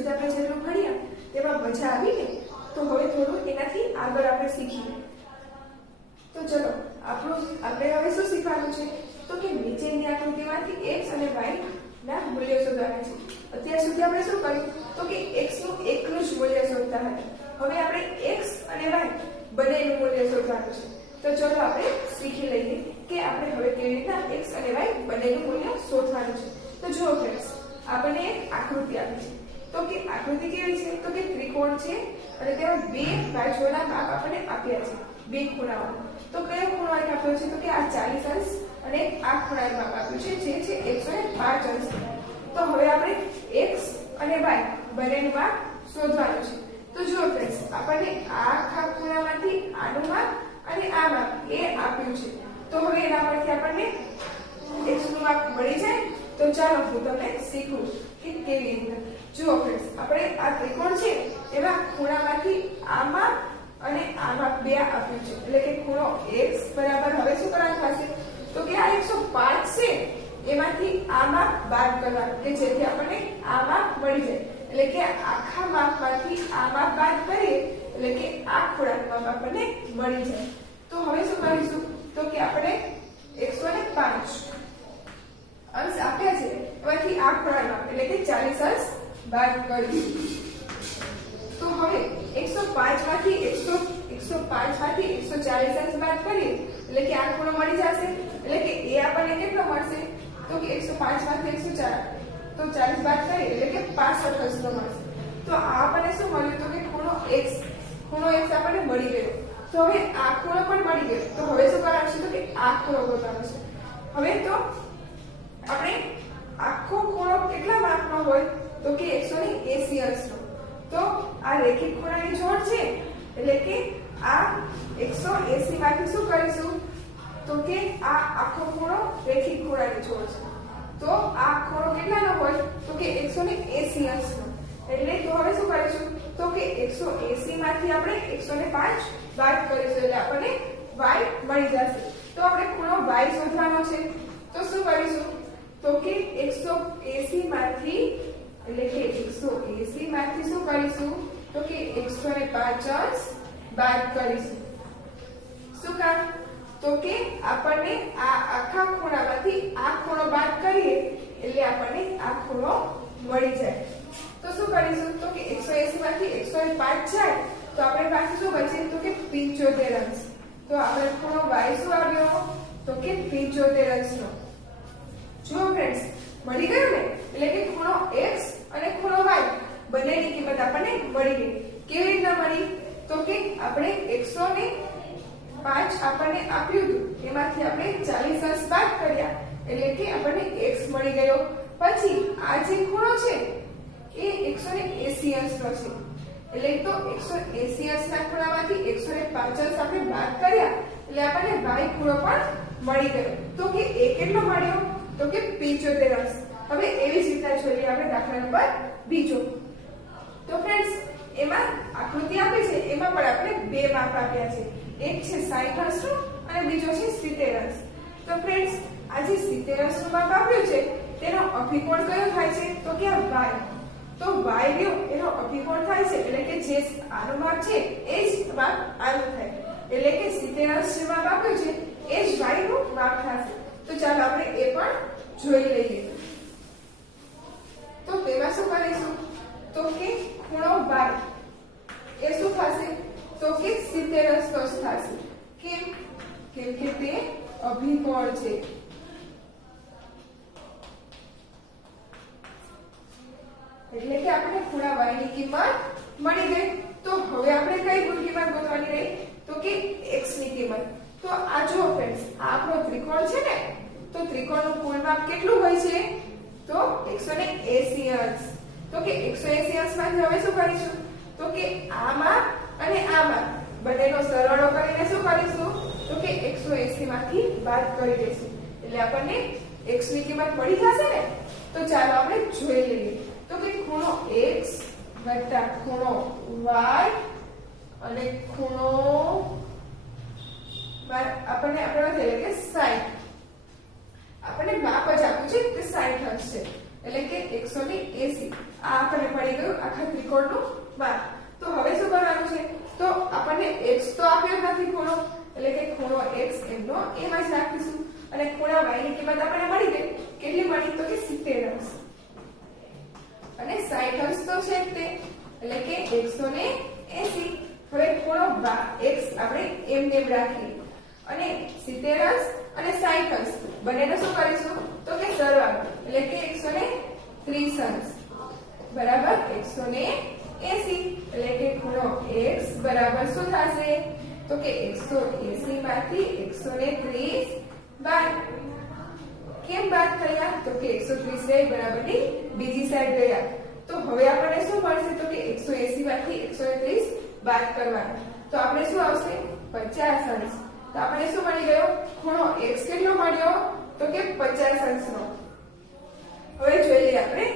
સુધી આપણે જેટલું ભણ્યા તેમાં મજા આવી ને, તો હવે થોડું એનાથી આગળ આપણે શીખીએ. તો ચલો આપણે હવે શું શીખવાનું છે, તો કે નીચેની આકૃતિમાંથી x અને y ના મૂલ્યો શોધવાના છે. અત્યાર સુધી આપણે શું કર્યું, તો કે x નું એકલું જ મૂલ્ય શોધતા હતા. હવે આપણે x અને y બંનેનું મૂલ્ય શોધવાનું છે. તો ચલો આપણે શીખી લઈએ કે આપણે હવે કેવી રીતના x અને y બંનેનું મૂલ્ય શોધવાનું છે. તો જુઓ ફ્રેન્ડ્સ, આપણને એક આકૃતિ આપી છે. તો કે આકૃતિ કેવી છે, તો કે ત્રિકોણ છે અને તેમાં બે બાજુઓના માપ આપણને આપ્યા છે, બે ખૂણાઓ. તો કયો ખૂણો આપ્યો છે, તો કે આ 40 અંશ અને આ ખૂણાનું માપ આપ્યું છે, જે છે 105 અંશ. તો હવે આપણે x અને y બંનેનું માપ શોધવાનું છે. તો જુઓ ફ્રેન્ડ્સ, આપણને આ આખા ખૂણામાંથી આનું માપ અને આ માપ એ આપ્યું છે. તો હવે એના પરથી આપણને x નું માપ મળી જાય. તો ચાલો હું તમને શીખવું કે કેવી રીતે. જુઓ ફ્રેન્ડ્સ, આપણે આ ત્રિકોણ છે એમાં ખૂણામાંથી આ માપ અને આ માપ બે આપ્યું છે, એટલે કે ખૂણો x બરાબર હવે શું કરવાનું થશે, તો કે આ 105 છે એમાંથી આ માપ બાદ કરવાનું, કે જેથી આપણને આ માપ મળી જાય. એટલે કે આખા માપમાંથી આ માપ બાદ કરીએ એટલે કે આ ખૂણાનું માપ આપણને મળી જાય. તો હવે શું કરીશું, તો કે આપણે 105 અંશ આપ્યા છે એમાંથી આ ખૂણાનું માપ એટલે કે 40 અંશ બાદ કરીશું. તો હવે 105 માંથી 140 અંશ બાદ કરીએ એટલે કે આ ખૂણો મળી જશે. એટલે કે એ આપણને કેટલો મળશે, તો કે 105 માંથી 140 તો 40 બાદ કરીએ એટલે કે 65 અંશનો મળશે. તો આ આપણને શું મળ્યું, તો કે ખૂણો x આપણને મળી ગયો. તો હવે આ ખૂણો પણ મળી ગયો. તો હવે શું કરવાનું છે, તો કે આ ખૂણો ગોતવાનો છે. હવે તો આપણે આખો ખૂણો કેટલા માપનો હોય, તો કે 180 અંશનો. તો આ રેખિક ખૂણાની જોડ છે એટલે કે આ 180 માંથી શું કરીશું, તો કે આ આખો ખૂણો રેખિક ખૂણાની જોડ છે. તો આ ખૂણો કેટલાનો હોય, તો કે 180 અંશનો. એટલે તો હવે શું કરીશું, તો કે 180 માંથી આપણે 105 બાદ કરીશું એટલે આપણને y મળી જશે. તો આપણે ખૂણો y શોધવાનો છે. તો શું કરીશું, તો કે 180 માંથી એટલે કે 180 માંથી શું કરીશું, તો કે 105 અંશ બાદ કરીશું. શું કામ, તો કે આપણને આ આખા ખૂણામાંથી આ ખૂણો બાદ કરીએ એટલે આપણને આ ખૂણો મળી જાય. તો શું કરીશું, તો કે 180 માંથી 105 જાય તો આપણે પાસે શું બચે, તો કે 75 અંશ. તો આપણે ખૂણો y શું આવ્યો, તો કે 75 અંશનો. જુઓ ફ્રેન્ડ્સ, મળી ગયું ને, એટલે કે ખૂણો x અને ખૂણો y બંનેની કિંમત આપણને મળી ગઈ. કેવી રીતના મળી, તો કે આપણે 105 આપણને આપ્યું હતું એમાંથી આપણે 40 અંશ બાદ કર્યા એટલે કે આપણને x મળી ગયો. પછી આ જે ખૂણો છે એ 180 અંશનો છે. એટલે તો 180 અંશના ખૂણામાંથી 105 અંશ આપણે બાદ કર્યા એટલે આપણને y ખૂણો પણ મળી ગયો. તો કે એ કેટલો મળ્યો, તો કે 75 અંશ. હવે એવી જ રીતના જોઈએ આપણે દાખલા નંબર બીજો. તો ફ્રેન્ડ્સ, એમાં આકૃતિ આપી છે એમાં પણ આપણે બે માપ આપ્યા છે, એક છે 60 અંશનું અને બીજો છે 70 અંશ. તો ફ્રેન્ડ્સ, આ જે 70 અંશનું માપ આપ્યું છે તેનો અભિકોણ કયો થાય છે, તો કે આ y. તો y રહ્યો એનો અભિકોણ થાય છે એટલે કે જે આનું માપ છે એ જ માપ આનું થાય. એટલે કે 70 અંશ જે માપ આપ્યું છે એ જ y નું માપ થશે. તો ચાલો આપણે એ પણ જોઈ લઈએ. તો તેમાં શું કરીશું, તો કે ખૂણો y એ શું થશે, તો કે 70 અંશનો થશે. કેમ કે તે અભિકોણ છે. એટલે કે આપણે ખૂણા y ની કિંમત મળી ગઈ. તો હવે આપણે કઈ ગુણ કિંમત ગોતવાની રહી, તો કે x ની કિંમત. તો આ જો ફ્રેન્ડ્સ, આ આપણો ત્રિકોણ છે ને, તો ત્રિકોણનું કુલ માપ કેટલું હોય છે, તો 180 અંશ. તો કે 180 અંશમાંથી હવે શું કરીશું, તો કે આ માપ અને આ માપ બંનેનો સરવાળો કરીને શું કરીશું, તો કે 180 માંથી બાદ કરી દઈશું એટલે આપણને x ની કિંમત મળી જશે ને. તો ચાલો આપણે જોઈ લઈએ. તો કે ખૂણો x વત્તા ખૂણો y અને ખૂણો આપણને એટલે કે 60 આપણને માપ જ આપ્યું છે કે 60 અંશ છે એટલે કે 180 આ આપણને મળી ગયું આખા ત્રિકોણનું માપ. તો હવે શું કરવાનું છે? તો આપણને x તો આપ્યો નથી ખૂણો, એટલે કે ખૂણો x એમનો એમ જ રાખીશું અને ખૂણા y ની કિંમત આપણને મળી ગઈ. કેટલી મળી? તો કે 70 અંશ અને 60 અંશ તો છે તે, એટલે કે 180. હવે ખૂણો x આપણે એમને એમ રાખીએ અને 70 અંશ અને 60 અંશ બંનેનો શું કરીશું? તો કે સરવાળો, એટલે કે 130 અંશ બરાબર 180. એટલે કે ખૂણો x બરાબર શું થશે? તો કે 180 માંથી 130 બાદ. કેમ બાદ થયા? તો કે 130 રહી બરાબરની બીજી સાઈડ ગયા. તો હવે આપણને શું મળશે? તો કે 180 માંથી 130 બાદ કરવાના. તો આપણે શું આવશે? 50 અંશ. તો આપણને શું મળી ગયો? ખૂણો x કેટલો મળ્યો? તો કે 50 અંશનો. હવે જોઈ લઈએ આપણે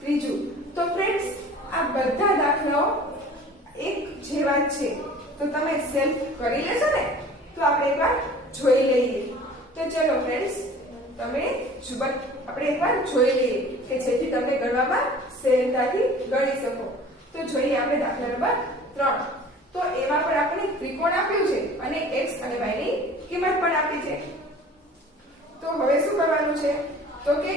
ત્રીજું. તો ફ્રેન્ડ્સ, આ બધા દાખલાઓ એક જેવા જ છે, તો તમે સેલ્ફ કરી લેશો ને? તો આપણે એકવાર જોઈ લઈએ. તો ચલો ફ્રેન્ડ્સ, તમે આપણે એકવાર જોઈ લઈએ કે જેથી તમે ગણવામાં સરળતાથી ગણી શકો. તો જોઈએ આપણે દાખલા નંબર 3. તો એમાં પણ આપણે ત્રિકોણ આપ્યું છે અને x અને y ની કિંમત પણ આપી છે. તો હવે શું કરવાનું છે? તો કે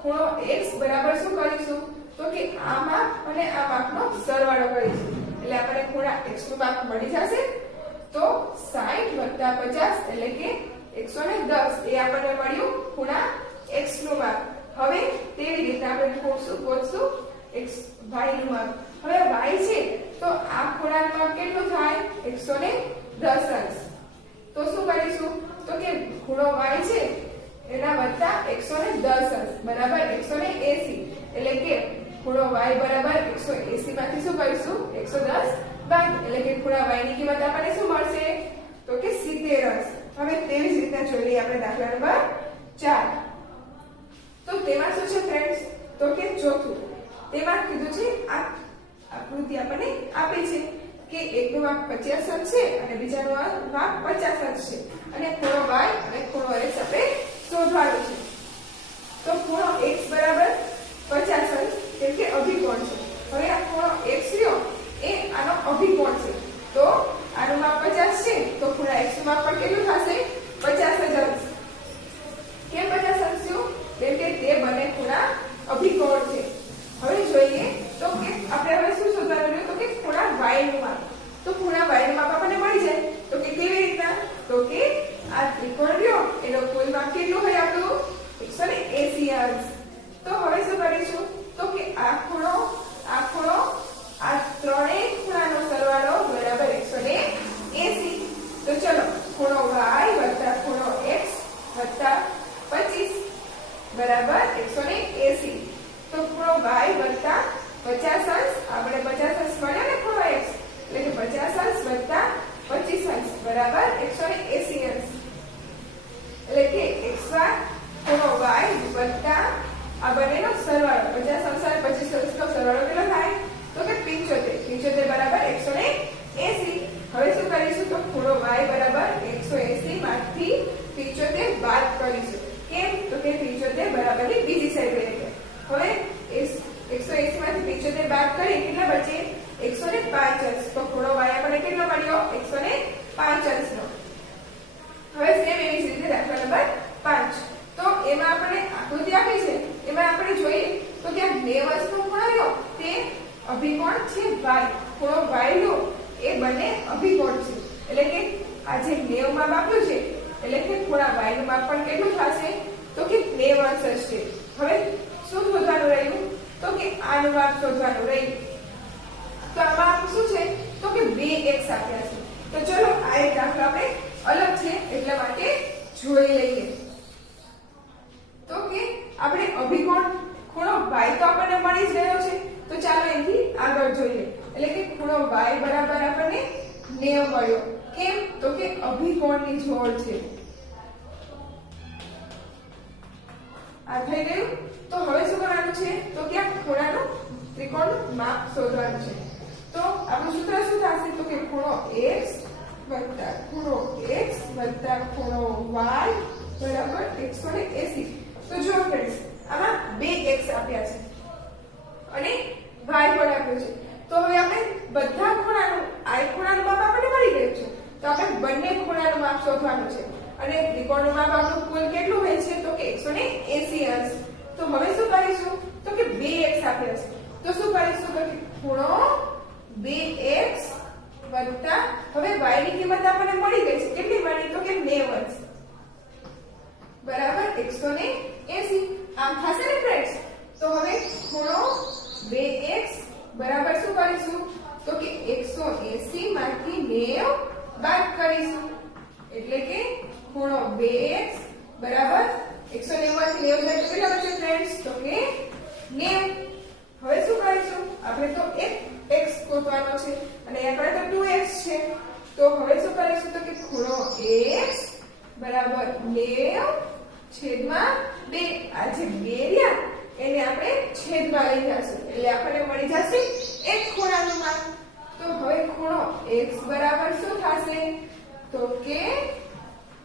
ખૂણો x બરાબર શું કરીશું? તો કે આ માપ અને આ માપનો સરવાળો કરીશું. એટલે આપણને ખૂણા x નું માપ મળી જશે. તો 60 વત્તા 50 એટલે કે 110 એ આપણને મળ્યું ખૂણા x નું માપ. હવે તેવી રીતે આપણે ગોતશું x y નું માપ. હવે y છે તો આ ખૂણાનું માપ કેટલું થાય? 110 અંશ. તો શું કરીશું? તો કે ખૂણો y છે એના વત્તા 110 અંશ બરાબર 180. એટલે કે ખૂણો y બરાબર 180 માંથી શું કરીશું? 110 બાદ. એટલે કે ખૂણા y ની કિંમત આપણને શું મળશે? તો કે 70 અંશ. હવે તેવી જ રીતે જોઈ લઈએ આપણે દાખલા નંબર 4. તો તેમાં શું છે ફ્રેન્ડ્સ? તો કે ચોથું. તેમાં કીધું છે આ આકૃતિ આપણને આપી છે કે એકનું માપ 50 અંશ છે અને બીજાનું માપ 50 અંશ છે અને ખૂણો y અને ખૂણો x આપણે શોધવાનું છે. તો ખૂણો x બરાબર 50 અંશ કેમ કે અભિકોણ છે. હવે આ ખૂણો x રહ્યો એ આનો અભિકોણ છે. તો આનું માપ 50 છે તો ખૂણા x નું માપ પણ કેટલું થશે? 50 અંશ. કેમ 50 અંશ થયું? કેમ કે તે બંને ખૂણા અભિકોણ છે. હવે જોઈએ તો કે આપણે હવે શું શોધવાનું રહ્યું? તો કે ખૂણા y નું માપ. તો ખૂણા y નું માપ આપણને મળી જાય. તો કે કેવી રીતના? તો કે આ ત્રિકોણ રહ્યો એનો કુલ માપ કેટલું હોય આપણું? 180 અંશ. તો હવે શું કરીશું? તો કે આ ખૂણો આ ત્રણેય ખૂણાનો સરવાળો બરાબર 180. તો ચલો ખૂણો y વત્તા ખૂણો x વત્તા 25 બરાબર 180. તો ખૂણો y વત્તા 50 અંશ આપણે 50 અંશ મળ્યો ને ખૂણો x એટલે કે 50 અંશ વત્તા 25 અંશ બરાબર 180 અંશ. એટલે કે xy ખૂણો y વત્તા આ બંનેનો સરવાળો 50 અંશ અને 25 અંશનો સરવાળો કેટલો થાય? તો કે 75 બરાબર 180. હવે શું કરીશું? તો ખૂણો y બરાબર 180 માંથી 75 બાદ કરીશું. કેમ? તો કે 75 બરાબરની બીજી સાઈડ રહે છે. હવે 180 માંથી 75 બાદ કરી કેટલા બચે? 105 અંશ. તો ખૂણો y આપણને કેટલો મળ્યો? 105 અંશનો. હવે સેમ એવી જ રીતે દાખલા નંબર 5. તો એમાં આપણે આકૃતિ આપી છે એમાં આપણે જોઈએ તો કે 90 અંશનો ખૂણો રહ્યો તે અભિકોણ છે y. ખૂણો y લો એ બંને અભિકોણ છે. એટલે કે આ જે 90 માપ આપ્યું છે એટલે કે ખૂણા y નું માપ પણ કેટલું થશે? તો કે 90 અંશ છે. હવે શું શોધવાનું રહ્યું? તો કે આનું માપ શોધવાનું રહ્યું. તો આમાં આપણે શું છે? તો કે 2x આપ્યા છે. તો ચલો આ એક દાખલો આપણે અલગ છે એટલા માટે જોઈ લઈએ. તો કે આપણે અભિકોણ ખૂણો y તો આપણને મળી જ ગયો છે. તો ચાલો એથી આગળ જોઈએ. એટલે કે ખૂણો y બરાબર આપણને 90 મળ્યો. કેમ? તો કે અભિકોણની જોડ છે. આ થઈ ગયું. તો હવે શું કરવાનું છે? તો કે આ ખૂણાનું ત્રિકોણનું માપ શોધવાનું છે. તો આપણું સૂત્ર શું થશે? તો કે ખૂણો x વત્તા ખૂણો x વત્તા ખૂણો y બરાબર 180. તો જો ફ્રેન્ડ્સ આમાં 2x આપ્યા છે અને y કોણ આપ્યું છે. તો હવે આપણે બધા ખૂણાનું I ખૂણાનું માપ આપણને મળી ગયું છે. તો આપણે બંને ખૂણાનું માપ શોધવાનું છે. અને ત્રિકોણનું માપ આપણું કુલ કેટલું હોય છે તો કે 180 અંશ. તો હવે શું કરીશું તો કે 2x આપ્યા છે. તો શું કરીશું તો કે ખૂણો 2x વત્તા હવે y ની કિંમત આપણને મળી ગઈ છે. કેટલી મળી તો કે 90 અંશ બરાબર 180. આમ થશે ને ફ્રેન્ડ્સ. તો હવે ખૂણો 2x બરાબર શું કરીશું તો કે 180 માંથી 90 બાદ કરીશું. એટલે કે ખૂણો 2x બરાબર 190 માંથી 90 જાય તો કેટલા બચે ફ્રેન્ડ્સ તો કે 90. હવે શું કરીશું આપણે તો એક x ગોતવાનો છે અને અહીંયા આગળ તો 2x છે. તો હવે શું કરીશું તો કે ખૂણો x બરાબર 90 છેદમાં 2. આ જે 2 રહ્યા એને આપણે છેદમાં લઈ જશું એટલે આપણને મળી જશે એક ખૂણાનું માપ. તો હવે ખૂણો x બરાબર શું થશે તો કે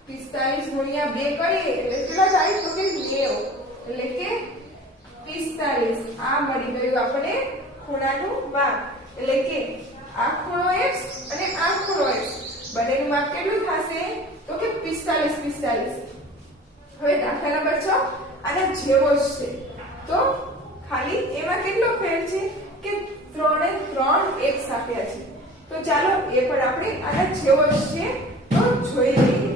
45 ગુણ્યા 2 કરીએ એટલે કેટલા થાય તો કે 90 એટલે કે 45. આ મળી ગયું આપણે ખૂણાનું માપ. એટલે કે આ ખૂણો x અને આ ખૂણો x બંનેનું માપ કેટલું થશે તો કે 45. હવે દાખલા નંબર 6 આના જેવો જ છે. તો ખાલી એમાં કેટલો ફેર છે કે 3 એ 3x આપ્યા છે. તો ચાલો એ પણ આપણે આના જેવો જ છે તો જોઈ લઈએ.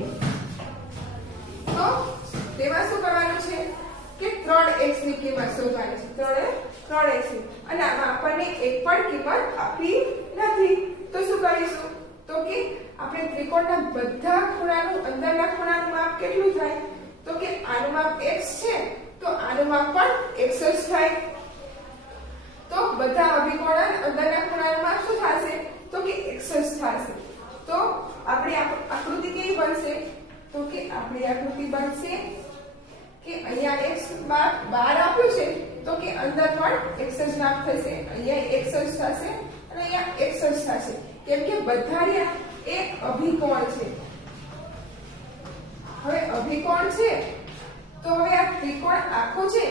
તો તેમાં શું કરવાનું છે કે 3x ની કિંમત શોધવાની છે. 3x અને આમાં આપણને એક પણ કિંમત આપી નથી. તો શું કરીશું તો કે આપણે ત્રિકોણના બધા ખૂણાનું અંદરના ખૂણાનું માપ કેટલું થાય તો કે આનું માપ x છે તો આનું માપ પણ x જ થાય. તો બધા અભિકોણ અંદરના ખૂણાનું માપ શું થશે તો કે x જ થશે. તો આપણી આકૃતિ કેવી બનશે તો કે આપણી આકૃતિ બનશે કે અહીંયા x માપ 12 આપ્યું છે તો કે અંદર પણ x જ માપ થશે. અહીંયા x જ થશે અને અહીંયા x જ થશે કેમ કે બધા રહ્યા એ અભિકોણ છે. હવે અભિકોણ છે તો હવે આ ત્રિકોણ આખો છે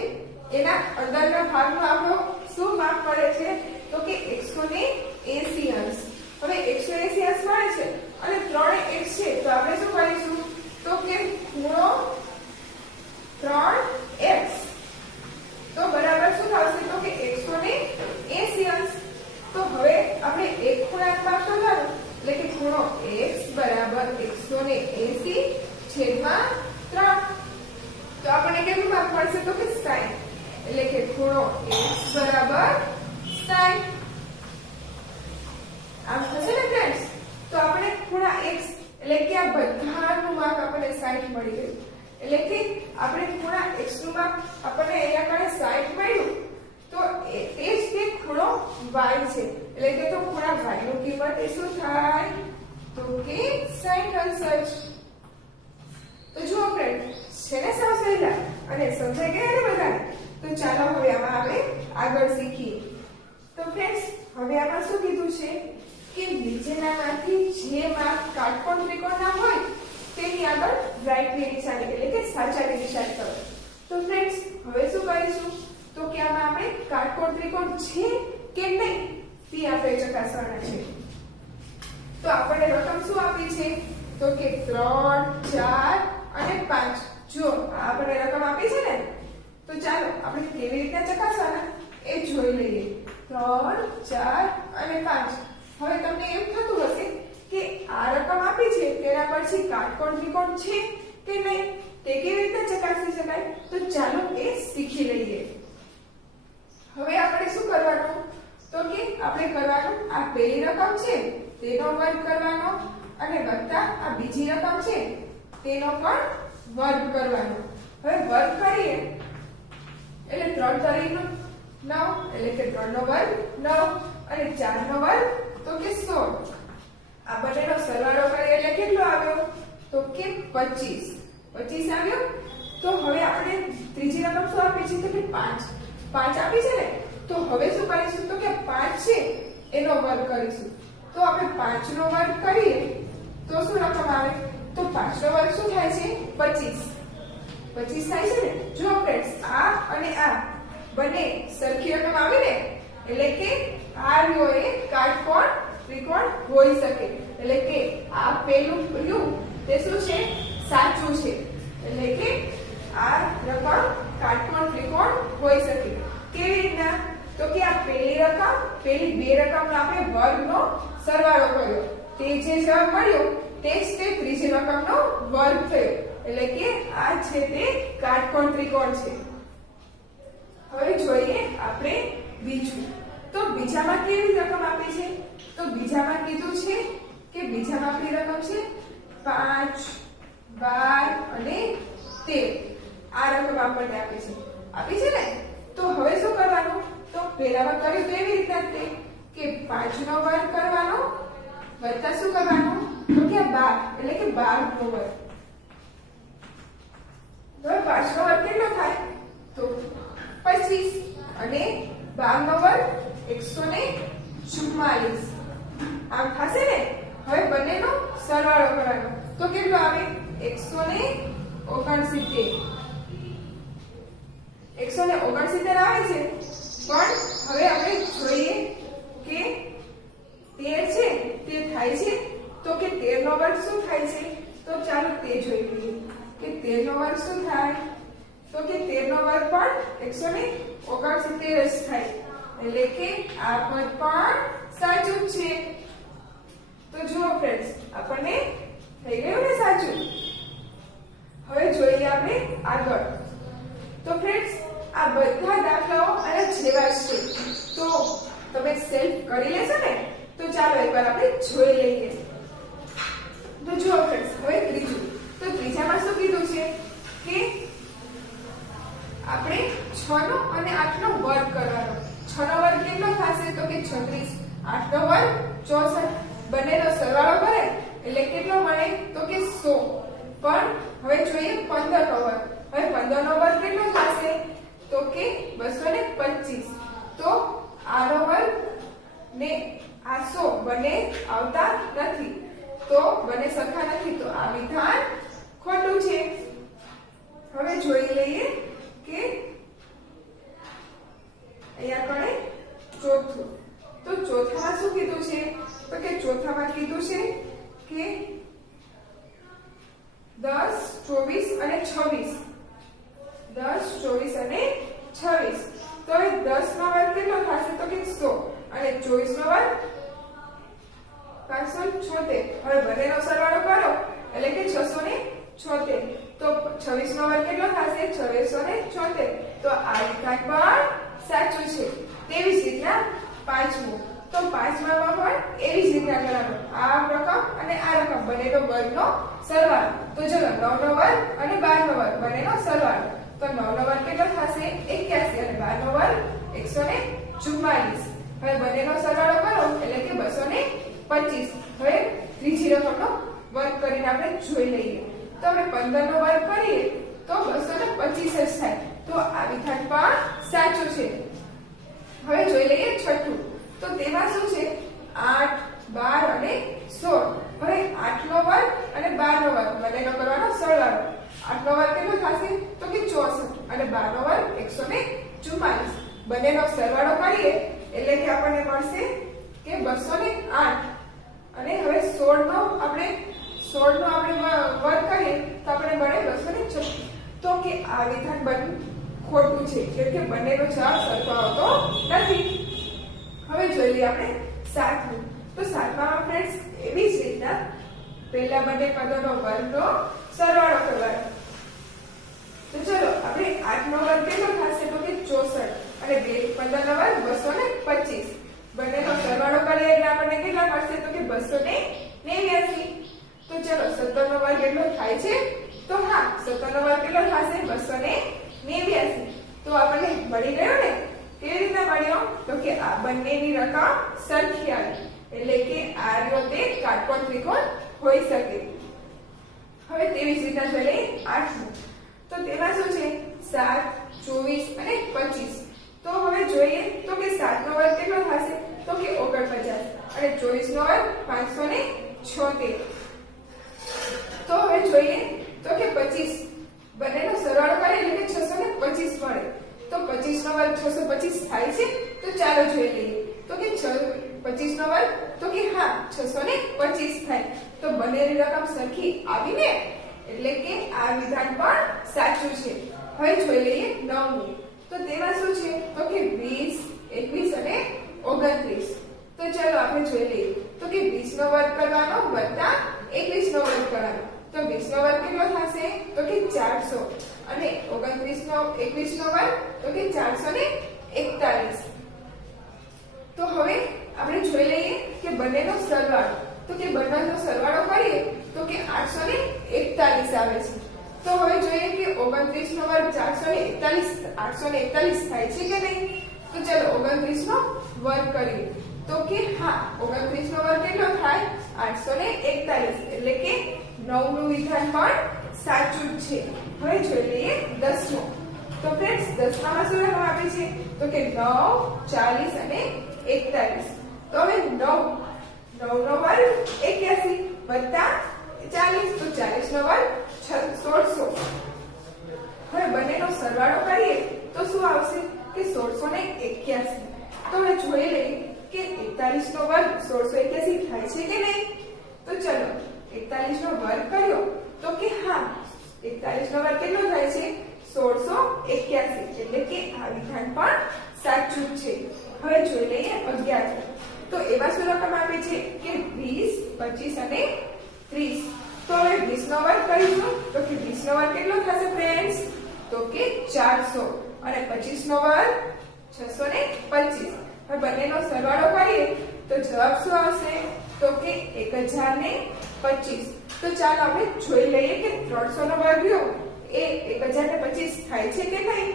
એના અંદરના ભાગનો આપણો શું માપ મળે છે તો કે 180 અંશ. હવે 180 અંશ મળે છે અને 3x છે તો આપણે શું કરીશું તો કે ખૂણો 3x તો બરાબર શું થશે તો કે 180 અંશ. તો હવે આપણે એક ખૂણાનું માપ શોધવાનું એટલે કે ખૂણો x બરાબર 180 છેદમાં 3. તો આપણને કેટલું માપ મળશે તો કે 60. એટલે કે ખૂણો x બરાબર 60. આમ થશે ને ફ્રેન્ડ્સ. તો આપણે ખૂણા x એટલે કે આ બધાનું માપ આપણને 60 મળી ગયું. એટલે કે આપણે ખૂણા x નું માપ આપણને અહીંયા કણે 60 મળ્યું. તો એ જ તે ખૂણો y છે. એટલે કે તો ખૂણા y નું કિંમત એ શું થાય તો કે 60 અંશ જ. તો જુઓ ફ્રેન્ડ છે ને સાવ સહેલા અને સમજાઈ ગયા ને બધાને. તો ચાલો હવે આમાં આપણે આગળ શીખીએ. તો ફ્રેન્ડ્સ હવે આમાં શું કીધું છે કે નીચેનામાંથી જે માપ કાટકોણ ત્રિકોણના હોય તેની આગળ રાઈટની નિશાની એટલે કે સાચાની નિશાની કરો. તો ફ્રેન્ડ્સ હવે શું કરીશું તો કે આમાં આપણે કાટકોણ ત્રિકોણ છે કે નહીં તે આપણે ચકાસવાના છે. તો આપણને રકમ શું આપી છે તો કે 3 4 અને 5. જો આપણે રકમ આપી છે ને તો ચાલો આપણે કેવી રીતે ચકાસવાના એ જોઈ લઈએ. 3 4 અને 5. હવે તમને એમ થતું હશે કે આ રકમ આપી છે તેના પછી કાટકોણ ત્રિકોણ છે કે નહીં તે કેવી રીતે ચકાસી શકાય તો ચાલો એ શીખી લઈએ. હવે આપણે શું કરવાનું તો કે આપણે કરવાનું આ પહેલી રકમ છે તેનો વર્ગ કરવાનો અને વત્તા આ બીજી રકમ છે તેનો પણ વર્ગ કરવાનો. હવે વર્ગ કરીએ એટલે 3 તરી 9 એટલે કે 3 નો વર્ગ 9 અને 4 નો વર્ગ તો કે 16. આ બંનેનો સરવાળો કરીએ એટલે કેટલો આવ્યો તો કે 25 આવ્યો. તો હવે આપણે ત્રીજી રકમ શું આપી છે તો કે 5 આપી છે ને. તો હવે શું કરીશું તો કે 5 છે એનો વર્ગ કરીશું. તો આપણે 5 નો વર્ગ કરીએ તો શું રકમ આવે તો 5 નો વર્ગ શું થાય છે 25 થાય છે ને. જો ફ્રેન્ડ્સ આ અને આ બંને સરખી રકમ આવે ને એટલે કે આ રહ્યો એ કાટકોણ ત્રિકોણ હોઈ શકે એટલે કે આ પેલું રહ્યું તે શું છે સાચું છે એટલે કે આ રકમ કાટકોણ ત્રિકોણ હોઈ શકે કેવી રીતના તો કે આ પેલી બે રકમનો આપણે વર્ગનો સરવાળો કર્યો તે જે જવાબ મળ્યો તે જ તે ત્રીજી રકમનો વર્ગ થયો એટલે કે આ છે તે કાટકોણ ત્રિકોણ છે હવે જોઈએ આપણે બીજું તો બીજામાં કેવી રકમ આપી છે તો બીજામાં કીધું છે કે બીજામાં આપણી રકમ છે 5 12 અને 13 આ રકમ આપણને આપી છે ને તો હવે શું કરવાનું તો પહેલામાં કર્યું તો એવી રીતના તે કે 5 નો વર્ગ કરવાનો વત્તા શું કરવાનું તો કે 12 એટલે કે 12 નો વર્ગ હવે 5 નો વર્ગ કેટલો થાય તો 25 અને 12 નો વર્ગ 144 આમ થશે ને હવે બંનેનો સરવાળો કરવાનો તો કેટલો આવે 169 169 આવે છે પણ હવે આપણે જોઈએ કે 13 છે તે થાય છે તો કે 13 નો વર્ગ શું થાય છે તો ચાલો તે જોઈ લઈએ કે 13 નો વર્ગ શું થાય તો કે 13 નો વર્ગ પણ 169 જ થાય એટલે કે આ પદ પણ સાચું જ છે તો જુઓ ફ્રેન્ડ્સ આપણને થઈ ગયું ને સાચું હવે જોઈએ આપણે આગળ તો ફ્રેન્ડ્સ આ બધા દાખલાઓ આના જેવા જ છે તો તમે સેલ્ફ કરી લેશો ને તો ચાલો એકવાર આપણે જોઈ લઈએ તો જુઓ ફ્રેન્ડ્સ હવે ત્રીજું તો ત્રીજામાં શું કીધું છે કે આપણે 6 નો અને 8 નો વર્ગ કરવાનો 6 નો વર્ગ કેટલો થશે તો કે 36 8 નો વર્ગ 64 બંનેનો સરવાળો કરે એટલે કેટલો મળે તો કે 100 પણ હવે જોઈએ 15 નો વર્ગ હવે 15 નો વર્ગ કેટલો થશે તો કે 225 તો આ નો વર્ગ ને આ 100 બંને આવતા નથી તો બંને સરખા નથી તો આ વિધાન ખોટું છે હવે જોઈ લઈએ કે અહીંયા કણે ચોથું તો ચોથામાં શું કીધું છે તો કે ચોથામાં કીધું છે કે 10 24 અને 26 10 24 અને 26 તો હવે 10 નો વર્ગ કેટલો થશે તો કે 100 અને 24 નો વર્ગ 576 હવે બંનેનો સરવાળો કરો એટલે કે 676 તો 26 નો વર્ગ કેટલો થશે 676 તો આ વિધાન પણ સાચું છે તેવી જ રીતના પાંચમું તો પાંચમામાં પણ એવી જ રીતના કરવાનું આ રકમ અને આ રકમ બંનેનો વર્ગનો સરવાળો તો ચલો 9 નો વર્ગ અને 12 નો વર્ગ બંનેનો સરવાળો તો 9 નો વર્ગ કેટલો થશે 81 અને 12 નો વર્ગ 144 હવે બંનેનો સરવાળો કરો એટલે કે 225 હવે ત્રીજી રકમનો વર્ગ કરીને આપણે જોઈ લઈએ તો આપણે 15 નો વર્ગ કરીએ તો 225 જ થાય તો આ વિધાન પણ સાચું છે હવે જોઈ લઈએ છઠ્ઠું તો તેમાં શું છે 8 12 અને 16 હવે 8 નો વર્ગ અને 12 નો વર્ગ બંનેનો કરવાનો સરવાળો 8 નો વર્ગ કેટલો થશે તો કે 64 અને 12 નો વર્ગ 144 બંનેનો સરવાળો કરીએ એટલે કે આપણને મળશે કે 208 અને હવે 16 નો આપણે વર્ગ કરીએ તો આપણે મળે 236 તો કે આ વિધાન બનવું ખોટું છે કેમ કે બંનેનો જવાબ સરખો આવતો નથી હવે જોઈ લઈએ આપણે સાતમું તો સાતમામાં ફ્રેન્ડ્સ એવી જ રીતના પહેલા બંને પદોનો વર્ગનો સરવાળો કરવાનો તો ચલો આપણે 8 નો વર્ગ કેટલો થશે તો કે 64 અને 15 નો વર્ગ 225 બંનેનો સરવાળો કરીએ એટલે આપણને કેટલા મળશે તો કે 289 તો ચલો 17 નો વર્ગ કેટલો થાય છે તો હા 17 નો વર્ગ કેટલો થશે 289 તો આપણને મળી ગયો ને કેવી રીતના મળ્યો તો કે આ બંનેની રકમ સરખી આવી એટલે કે આ રહ્યો તે કાટકોણ ત્રિકોણ હોઈ શકે હવે તેવી જ રીતના જોઈ લઈએ 8મું તો તેમાં શું છે 7 24 અને 25 તો હવે જોઈએ તો કે 7 નો વર્ગ કેટલો થશે તો કે 49 અને 24 નો વર્ગ 576 તો હવે જોઈએ તો કે 25 બંનેનો સરવાળો કરીએ એટલે કે 625 મળે તો 25 નો વર્ગ 625 થાય છે તો ચાલો જોઈ લઈએ તો કે 25 નો વર્ગ તો કે હા 625 થાય તો બંનેની રકમ સરખી આવીને એટલે કે આ વિધાન પણ સાચું છે હવે જોઈ લઈએ 9 નું તો તેમાં શું છે તો કે 20 21 અને 29 તો ચાલો આપણે જોઈ લઈએ તો કે 20 નો વર્ગ કરવાનો વત્તા 21 નો વર્ગ કરવાનો તો 20 નો વર્ગ કેટલો થશે તો કે 400 અને 29 નો 21 નો વર્ગ તો કે 441 તો હવે આપણે જોઈ લઈએ કે બંનેનો સરવાળો તો કે બંનેનો સરવાળો કરીએ તો કે 841 આવે છે તો હવે જોઈએ કે 29 નો વર્ગ 841 થાય છે કે નહીં તો ચાલો 29 નો વર્ગ કરીએ તો કે હા 29 નો વર્ગ કેટલો થાય 841 એટલે કે 9 નું વિધાન પણ સાચું જ છે હવે જોઈ લઈએ 10 નો તો ફ્રેન્ડ્સ 10 માં શું લખવામાં આવે છે તો કે 9 40 અને 41 તો હવે 9 નો વર્ગ 81 વત્તા 40 તો 40 નો વર્ગ 1600 હવે બંનેનો સરવાળો કરીએ તો શું આવશે કે 1681 તો હવે જોઈ લઈએ કે 41 નો વર્ગ 1681 થાય છે કે નહીં તો ચલો 41 નો વર્ગ કર્યો તો કે હા 41 નો વર્ગ કેટલો થાય છે 1681 એટલે કે આ વિધાન પણ સાચું છે હવે જોઈ લઈએ 11 તો એવા શું રકમ આપે છે કે 20 25 અને 30 તો હવે 20 નો વર્ગ કરીશું તો કે 20 નો વર્ગ કેટલો થશે ફ્રેન્ડ્સ તો કે 400 અને 25 નો વર્ગ 625 હવે બંનેનો સરવાળો કરીએ તો જવાબ શું આવશે તો કે 1025 તો ચાલો આપણે જોઈ લઈએ કે 300 નો વર્ગ લ્યો એ 1025 થાય છે કે નહીં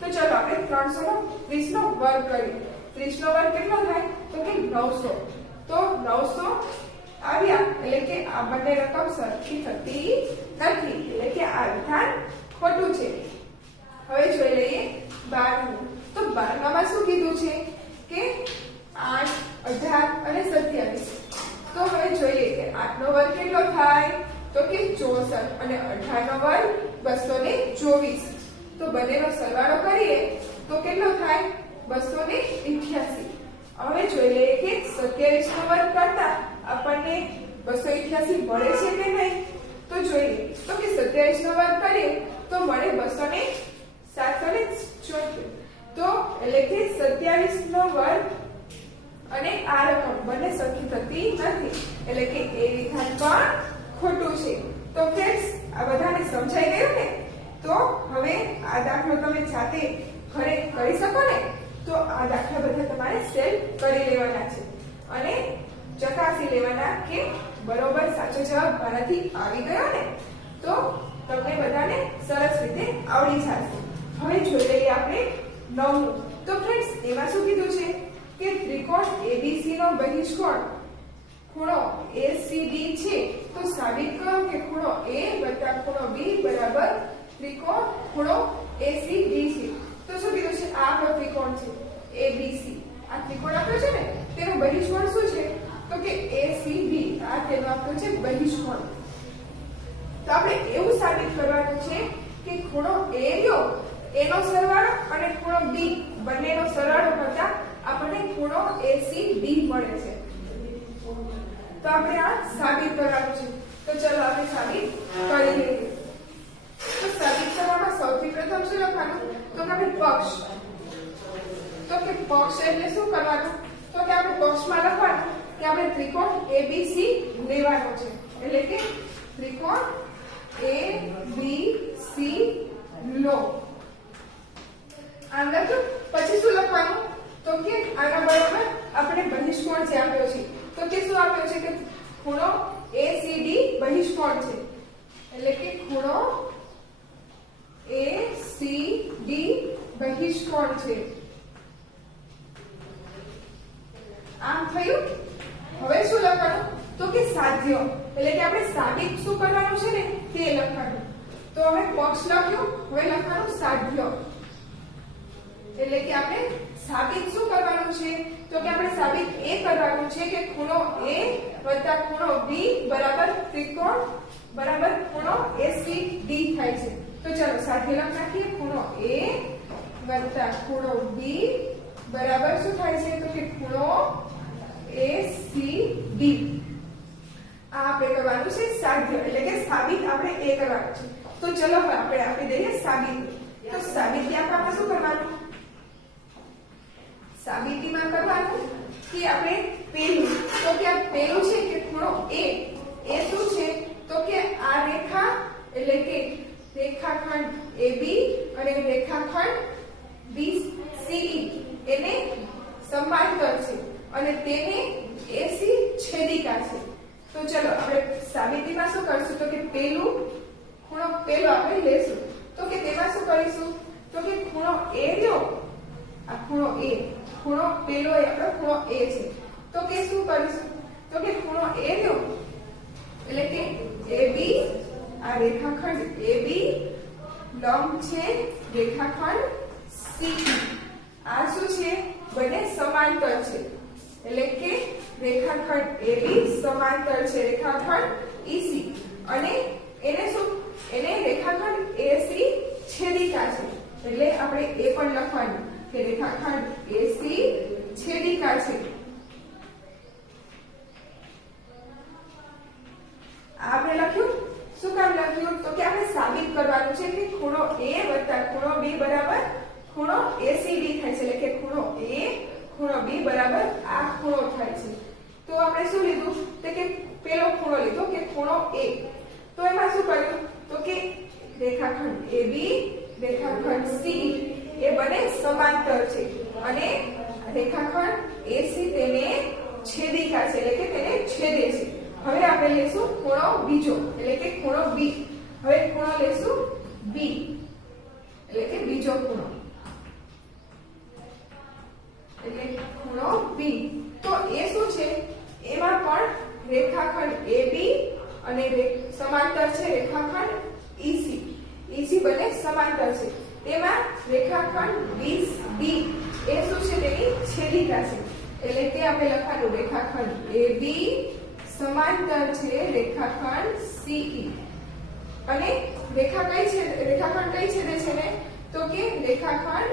તો ચાલો આપણે 330 નો વર્ગ કરીએ 30 નો વર્ગ કેટલો થાય તો કે 900 તો 900 આવ્યા એટલે કે આ બંને રકમ સરખી થતી નથી એટલે કે આ વિધાન ખોટું છે હવે જોઈ લઈએ 12 તો 12 માં શું કીધું છે કે 8 18 અને 27 તો હવે જોઈએ કે 8 નો વર્ગ કેટલો થાય તો કે 64 અને 18 નો વર્ગ 224 તો બંનેનો સરવાળો કરીએ તો કેટલો થાય 288 હવે જોઈ લઈએ કે 27 નો વર્ગ કરતા આપણને 288 મળે છે કે નહીં તો જોઈએ તો કે 27 નો વર્ગ કરીએ તો મળે 774 તો એટલે કે 27 નો વર્ગ અને આ રકમ બંને સરખી થતી નથી એટલે કે એ વિધાન પણ ખોટું છે તો ફ્રેન્ડ્સ આ બધાને સમજાઈ ગયું ને તો હવે આ દાખલો તમે જાતે ઘરે કરી શકો ને તો આ દાખલા બધા તમારે સેલ્ફ કરી લેવાના છે અને ચકાસી લેવાના કે બરોબર સાચો જવાબ મારાથી આવી ગયો ને તો તમને બધાને સરસ રીતે આવડી જશે હવે જોઈ લઈએ આપણે 9 તો ફ્રેન્ડ્સ એમાં શું કીધું છે કે ત્રિકોણ ABC નો બહિષ્કોણ ખૂણો ACD છે તો સાબિત કરો કે ખૂણો A વત્તા ખૂણો B બરાબર ત્રિકોણ ખૂણો ACD છે તો શું કીધું છે આ આપણો ત્રિકોણ છે ABC આ ત્રિકોણ આપ્યો છે ને તેનો બહિષ્કોણ શું છે તો કે ACB આ તેનો આપ્યો છે બહિષ્કોણ તો આપણે એવું સાબિત કરવાનું છે કે ખૂણો A લ્યો એનો સરવાળો અને ખૂણો B બંનેનો સરવાળો કરતા આપણને ખૂણો ACB મળે છે તો આપણે આ સાબિત કરવાનું છે તો ચલો આપણે સાબિત કરી લઈએ તો સાબિત કરવામાં સૌથી પ્રથમ શું લખવાનું તો કે આપણે પક્ષ તો કે પક્ષ એટલે શું કરવાનું તો કે આપણે પક્ષમાં લખવાનું કે આપણે ત્રિકોણ ABC લેવાનો છે એટલે કે ત્રિકોણ ABC લો આમ લખ્યું પછી શું લખવાનું તો કે આના બરાબર આપણે બહિષ્કોણ જે આપ્યો છે તો કે શું આપ્યો છે કે ખૂણો ACD બહિષ્કોણ છે એટલે કે ખૂણો ACD બહિષ્કોણ છે આમ થયું હવે શું લખવાનું તો કે સાધ્ય એટલે કે આપણે સાબિત શું કરવાનું છે ને તે લખવાનું તો હવે પક્ષ લખ્યો હવે લખવાનું સાધ્ય એટલે કે આપણે સાબિત શું કરવાનું છે તો કે આપણે સાબિત એ કરવાનું છે કે ખૂણો A વત્તા ખૂણો B બરાબર ત્રિકોણ બરાબર ખૂણો ACD થાય છે તો ચલો સાથે લખ નાખીએ ખૂણો A વત્તા ખૂણો B બરાબર શું થાય છે તો કે ખૂણો ACD. આ આપણે કરવાનું છે સાધ્ય એટલે કે સાબિત આપણે એ કરવાનું છે. તો ચલો હવે આપણે આપી દઈએ સાબિત. તો સાબિતી આપવામાં શું કરવાનું? સાબિતીમાં કરવાનું કે આપણે પેલું તો કે આ પેલું છે કે ખૂણો A એ શું છે તો કે આ રેખા એટલે કે રેખાખંડ AB અને રેખાખંડ BCE એને સમાંતર છે અને તેને AC છેદિકા છે. તો ચલો આપણે સાબિતીમાં શું કરશું તો કે પેલું ખૂણો પેલો આપણે લેશું તો કે તેમાં શું કરીશું તો કે ખૂણો A લ્યો આ ખૂણો A ખૂણો પેલો એ આપણો ખૂણો A છે તો કે શું કરીશું તો કે ખૂણો A લ્યો એટલે કે AB આ રેખાખંડ AB લંબ છે રેખાખંડ CE. આ શું છે બંને સમાંતર છે એટલે કે રેખાખંડ AB સમાંતર છે રેખાખંડ EC અને એને શું એને રેખાખંડ AC છેદિકા છે એટલે આપણે એ પણ લખવાનું કે રેખાખંડ AC છેદિકા છે. આપણે લખ્યું શું કામ લખ્યું તો કે આપણે સાબિત કરવાનું છે કે ખૂણો A વત્તા ખૂણો B બરાબર ખૂણો ACD થાય છે એટલે કે ખૂણો A ખૂણો B બરાબર આ ખૂણો થાય છે. તો આપણે શું લીધું તો કે પેલો ખૂણો લીધો કે ખૂણો A. તો એમાં શું કર્યું તો કે રેખાખંડ AB રેખાખંડ CE એ બંને સમાંતર છે અને રેખાખંડ AC તેને છેદિકા છે એટલે કે તેને છેદે છે. હવે આપણે લેશું ખૂણો બીજો એટલે કે ખૂણો B. હવે ખૂણો લેશું B એટલે કે બીજો ખૂણો એટલે ખૂણો B. તો એ શું છે એમાં પણ રેખાખંડ AB અને સમાંતર છે રેખાખંડ EC. EC બંને સમાંતર છે તેમાં રેખાખંડ BD એ શું છે તેની છેદિકા છે એટલે કે આપણે લખવાનું રેખાખંડ AB સમાંતર છે રેખાખંડ CE અને રેખા કઈ છે રેખાખંડ કઈ છેદે છે ને તો કે રેખાખંડ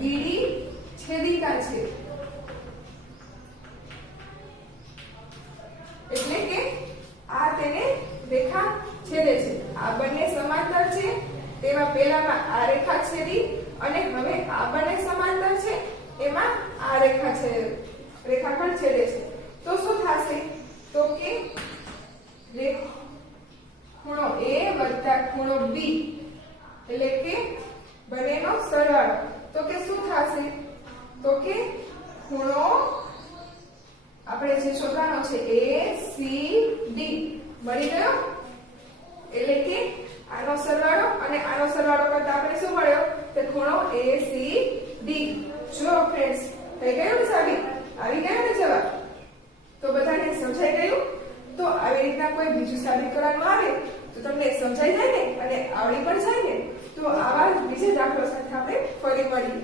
BD છેદિકા છે એટલે કે આ તેને રેખા છેદે છે. આ બંને સમાંતર છે તેમાં પહેલામાં આ રેખા છેદી અને હવે આ બંને સમાંતર છે એમાં આ રેખા છે રેખાખંડ છેદે છે. તો શું થશે તો કે ખૂણો A વત્તા ખૂણો B એટલે કે બંનેનો સરવાળો તો કે શું થશે તો કે ખૂણો આપણે જે શોધવાનો છે ACD મળી ગયો એટલે કે આનો સરવાળો અને આનો સરવાળો કરતા આપણે શું મળ્યો તો ખૂણો ACD. જો ફ્રેન્ડ્સ થઈ ગયું સાબિત આવી ગયો ને જવાબ. તો બધાને સમજાઈ ગયું? તો આવી રીતના કોઈ બીજું સાબિત કરવાનું આવે તો તમને સમજાઈ જાય ને અને આવડી પણ જાય ને તો આવા બીજા દાખલા સાથે આપણે ફરી મળીએ.